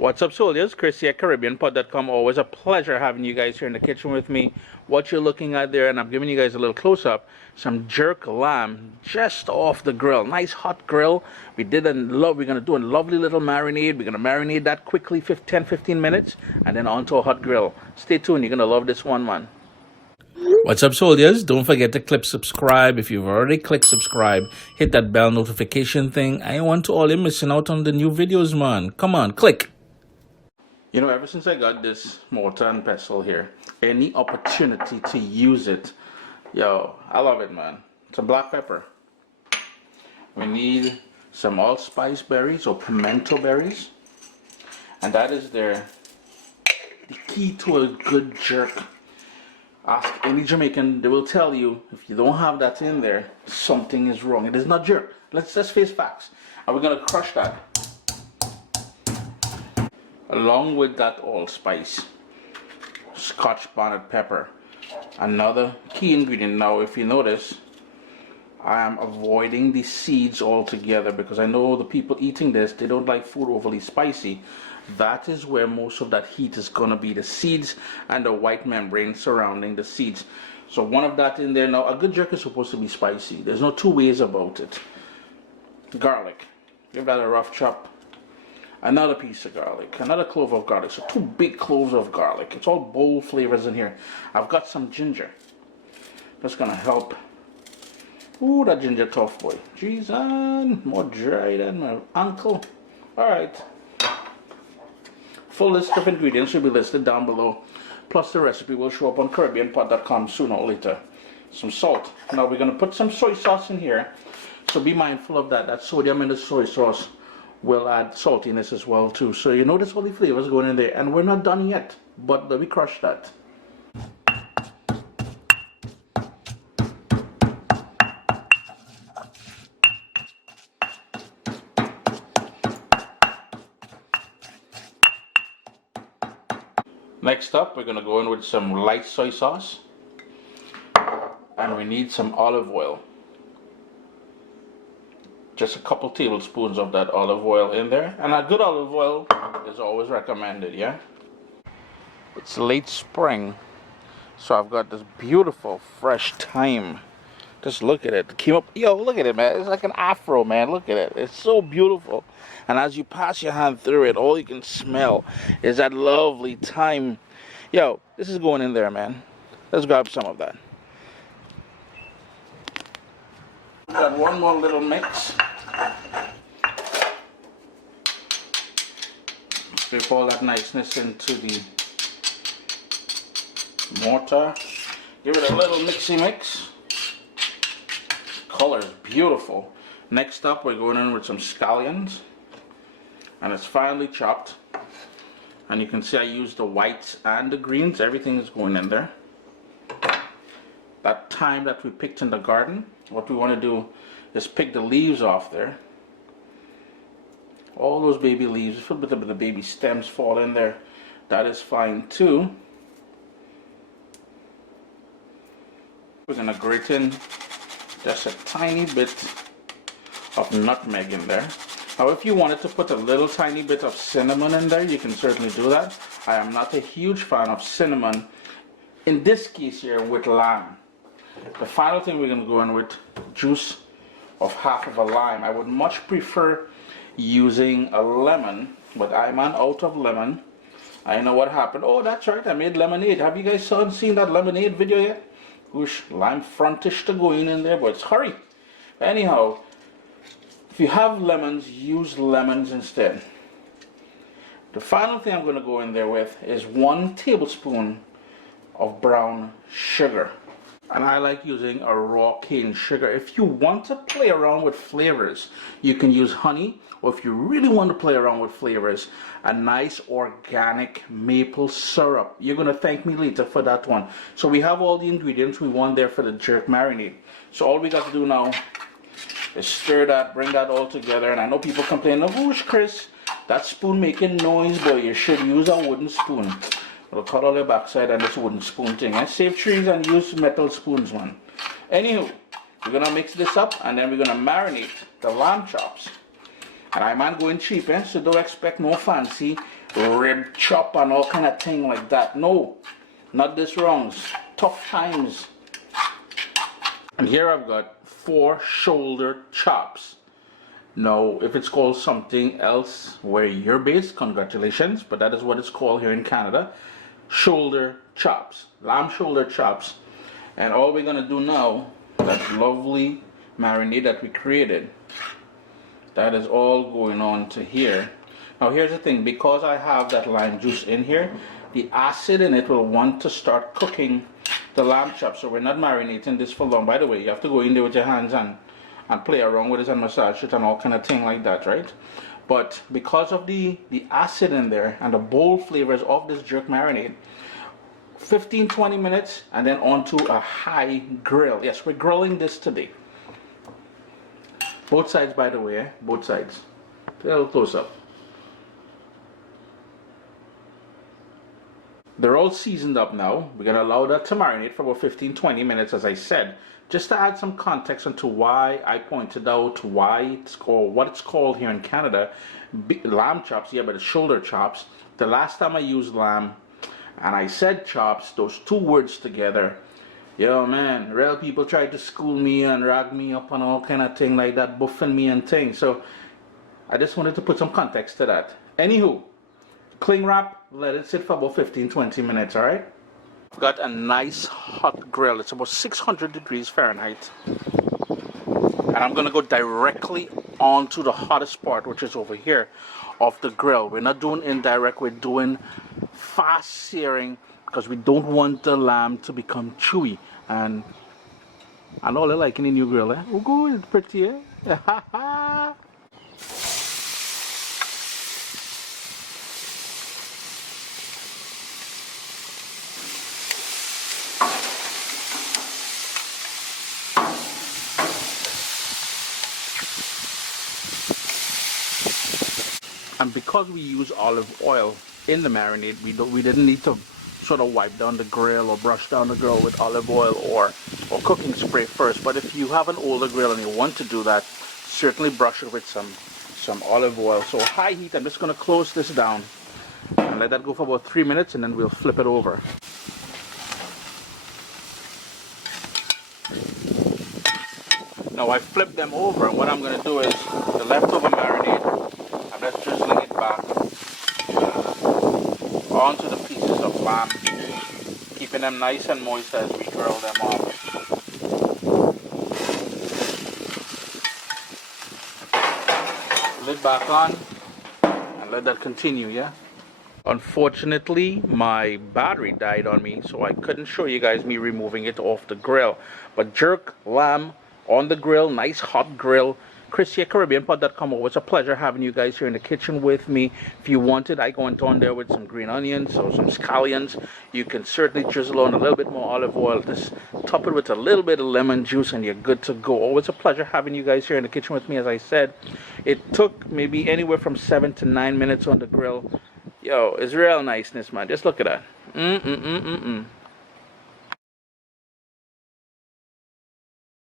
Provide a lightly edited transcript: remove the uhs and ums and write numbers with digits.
What's up, soldiers? Chris here, CaribbeanPot.com. Always a pleasure having you guys here in the kitchen with me. What you're looking at there, and I'm giving you guys a little close-up, some jerk lamb just off the grill. Nice hot grill. We're gonna do a lovely little marinade. We're gonna marinate that quickly, 10-15 minutes, and then onto a hot grill. Stay tuned. You're gonna love this one, man. What's up, soldiers? Don't forget to click subscribe. If you've already clicked subscribe, hit that bell notification thing. I want to all you missing out on the new videos, man. Come on, click. You know, ever since I got this mortar and pestle here, any opportunity to use it, yo, I love it, man. Some black pepper. We need some allspice berries or pimento berries. And that is the key to a good jerk. Ask any Jamaican, they will tell you, if you don't have that in there, something is wrong. It is not jerk. Let's just face facts. And we're going to crush that. Along with that allspice, scotch bonnet pepper. Another key ingredient. Now, if you notice, I am avoiding the seeds altogether because I know the people eating this, they don't like food overly spicy. That is where most of that heat is going to be, the seeds and the white membrane surrounding the seeds. So one of that in there. Now, a good jerk is supposed to be spicy. There's no two ways about it. Garlic. Give that a rough chop. Another piece of garlic, another clove of garlic. So 2 big cloves of garlic. It's all bold flavors in here. I've got some ginger. That's gonna help. Ooh, that ginger tough boy. Jeez, more dry than my uncle. Alright. Full list of ingredients will be listed down below. Plus the recipe will show up on CaribbeanPot.com sooner or later. Some salt. Now we're gonna put some soy sauce in here. So be mindful of that. That sodium in the soy sauce will add saltiness as well too. So you notice all the flavors going in there, and we're not done yet, but let me crush that. Next up, we're going to go in with some light soy sauce, and we need some olive oil. Just a couple tablespoons of that olive oil in there, and a good olive oil is always recommended. Yeah, it's late spring, so I've got this beautiful fresh thyme. Just look at it. It came up, yo, look at it, man. It's like an afro, man. Look at it. It's so beautiful. And as you pass your hand through it, all you can smell is that lovely thyme. Yo, this is going in there, man. Let's grab some of that. Got one more little mix. Strip all that niceness into the mortar. Give it a little mixy mix. Color is beautiful. Next up, we're going in with some scallions, and it's finely chopped. And you can see I used the whites and the greens. Everything is going in there. That thyme that we picked in the garden, what we want to do is pick the leaves off there. All those baby leaves, a little bit of the baby stems fall in there. That is fine too. We're going to grate in just a tiny bit of nutmeg in there. Now, if you wanted to put a little tiny bit of cinnamon in there, you can certainly do that. I am not a huge fan of cinnamon in this case here with lamb. The final thing we're going to go in with juice of half of a lime. I would much prefer using a lemon, but I'm out of lemon. I know what happened. Oh, that's right, I made lemonade. Have you guys seen that lemonade video yet? Whoosh, lime frontish to go in there, but it's hurry. Anyhow, if you have lemons, use lemons instead. The final thing I'm going to go in there with is 1 tablespoon of brown sugar. And I like using a raw cane sugar. If you want to play around with flavors, you can use honey, or if you really want to play around with flavors, a nice organic maple syrup. You're going to thank me later for that one. So we have all the ingredients we want there for the jerk marinade. So all we got to do now is stir that, bring that all together. And I know people complain, oh, Chris, that spoon making noise, boy, you should use a wooden spoon. It'll cut all the backside and this wooden spoon thing. Save trees and use metal spoons, man. Anywho, we're going to mix this up, and then we're going to marinate the lamb chops. And I'm not going cheap, so don't expect no fancy rib chop and all kind of thing like that. No, not this wrongs. Tough times. And here I've got 4 shoulder chops. Now, if it's called something else where you're based, congratulations, but that is what it's called here in Canada. Shoulder chops, lamb shoulder chops. And all we're gonna do now, that lovely marinade that we created, that is all going on to here. Now here's the thing, because I have that lime juice in here, the acid in it will want to start cooking the lamb chops, so we're not marinating this for long. By the way, you have to go in there with your hands and play around with it and massage it and all kind of thing like that, right? But because of the acid in there and the bold flavors of this jerk marinade, 15-20 minutes and then onto a high grill. Yes, we're grilling this today. Both sides, by the way, both sides. A little close up. They're all seasoned up now. We're going to allow that to marinate for about 15-20 minutes, as I said. Just to add some context into why I pointed out why it's called, what it's called here in Canada, lamb chops, yeah, but it's shoulder chops. The last time I used lamb and I said chops, those 2 words together, yo man, real people tried to school me and rag me up and all kind of thing like that, buffing me and things. So I just wanted to put some context to that. Anywho, cling wrap, let it sit for about 15-20 minutes, alright? I've got a nice hot grill. It's about 600 degrees Fahrenheit. And I'm going to go directly onto the hottest part, which is over here of the grill. We're not doing indirect, we're doing fast searing because we don't want the lamb to become chewy. And all I like in the new grill, eh? Oh, good, it's pretty, eh? And because we use olive oil in the marinade, we didn't need to sort of wipe down the grill or brush down the grill with olive oil or cooking spray first. But if you have an older grill and you want to do that, certainly brush it with some olive oil. So high heat, I'm just going to close this down and let that go for about 3 minutes, and then we'll flip it over. Now I flipped them over, and what I'm going to do is the leftover marinade, I'm just drizzling it back onto the pieces of lamb, keeping them nice and moist as we grill them off. Lid back on and let that continue, yeah? Unfortunately, my battery died on me, so I couldn't show you guys me removing it off the grill. But jerk lamb on the grill, nice hot grill. Chris at CaribbeanPot.com. Always a pleasure having you guys here in the kitchen with me. If you wanted, I went on there with some green onions or some scallions. You can certainly drizzle on a little bit more olive oil. Just top it with a little bit of lemon juice and you're good to go. Always a pleasure having you guys here in the kitchen with me. As I said, it took maybe anywhere from 7 to 9 minutes on the grill. Yo, it's real niceness, man. Just look at that.